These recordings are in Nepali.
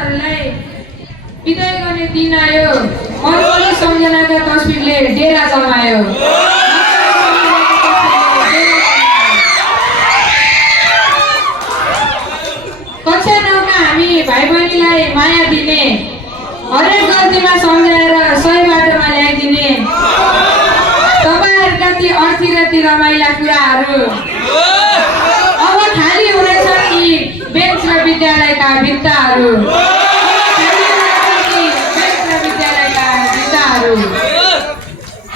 सन्तानहरूलाई विदाई गर्ने दिन आयो। अर्को सम्झनाका तस्बिरले डेरा जमायो। कक्षा 9 का हामी भाइ बहिनीलाई माया दिने, हरेक गल्तीमा सम्झाएर सही बाटोमा ल्याइदिने, तपाईँहरूका ती अर्थी र ती रमाइला कुराहरू अब खाली हुनेछ कि बेन्च र विद्यालयका भित्ताहरू।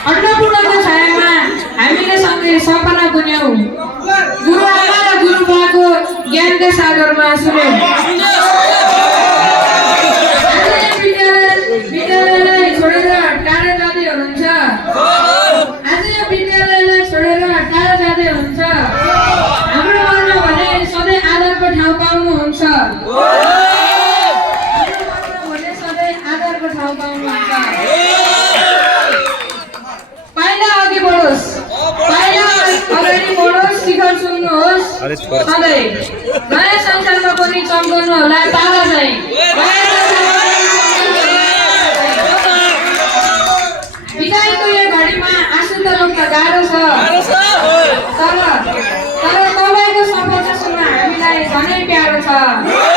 अन्नपूर्णको छायामा हामीले सँगै सपना बुन्यौँ, गुरुआमा र गुरुबाको ज्ञानका सागरमा सुन्यौँ। विद्यालयलाई छोडेर टाढा जाँदै हुनुहुन्छ, आज यो विद्यालयलाई छोडेर टाढा जाँदै हुनुहुन्छ। हाम्रो मनमा भने सधैँ आदरको ठाउँ पाउनुहुन्छ, आदरको ठाउँ पाउनुहुन्छ। पाइला अघि बढोस्, पाइला अगाडि बढोस्, शिखर छुनुहोस् सधैँ। नयाँ संसारमा पनि चम्काउनु होला तारा चाहिँ। विदाईको यो घडीमा आँसु त रोक्न गाह्रो छ, तर तपाईँको सम्झना सुन्न हामीलाई झनै प्यारो छ।